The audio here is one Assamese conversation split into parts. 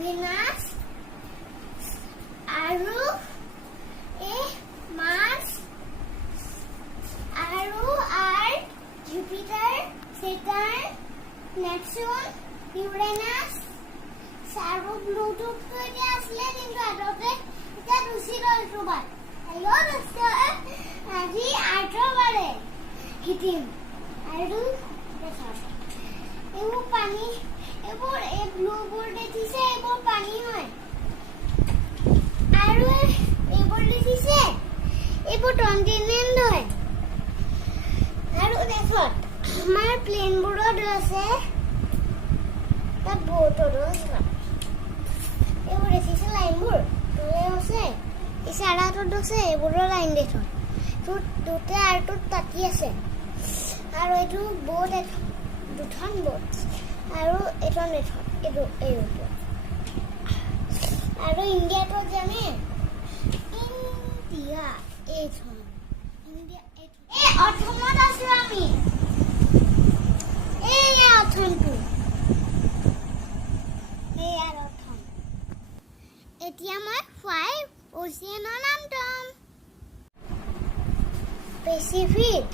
Venus আৰু Mars আৰু Jupiter, Saturn, Neptune, Uranus, আৰু Pluto কে আসলে কিন্তু আগতে এটা দুসি ৰলটো বাৰ হ্যালো দোস্ত আজি 8 বাৰে হিটিম আৰু এইবোৰ পানী এইবোৰ এই ব্লু বোৰ্ড দেখিছে এইবোৰ পানী হয় আৰু এইবোৰ দেখিছে এইবোৰ কন্টিনেন্ট হয় আৰু দেখত আমাৰ প্লেন বোৰ্ড আছে তাত বহুত আছে এইবোৰ দেখিছে লাইনবোৰ তলে আছে ইশাৰাটো আছে এইবোৰৰ লাইন দেখত তোৰ দুটা আৰু তাতি আছে আৰু এইটো বহুত দুখন বোট আৰু এইটো এইটো আৰু ইণ্ডিয়াটো জানে ইণ্ডিয়া এইখন ইণ্ডিয়া এই অসমত আছো আমি এই অসমটো এই অসম এতিয়া মই 5 ওচিয়ানৰ নাম ল'ম Pacific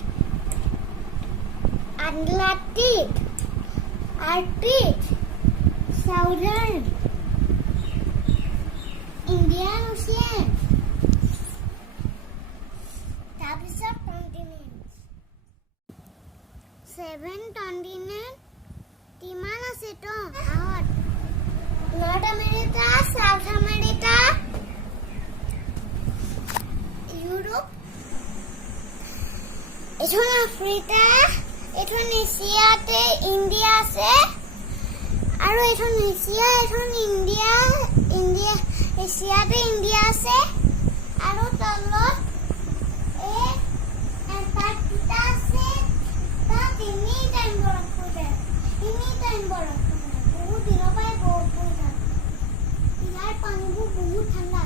Atlantic, Arctic, Southern, Indian Ocean. তাৰপিছত continents. 7 continent কিমান আছে তো আহত North America, South America, Europe, এখন আফ্ৰিকা এখন এছিয়াতে ইন্ডিয়া আছে আৰু এখন এছিয়া এখন ইন্ডিয়া এছিয়াতে ইন্ডিয়া আছে আৰু তলত এই এন্টাৰ্কটিকা আছে তাত তিনি টাইম বৰফ পৰে বহুত দিনৰ পৰাই বৰফ পৰি থাকে ইয়াৰ পানীবোৰ বহুত ঠাণ্ডা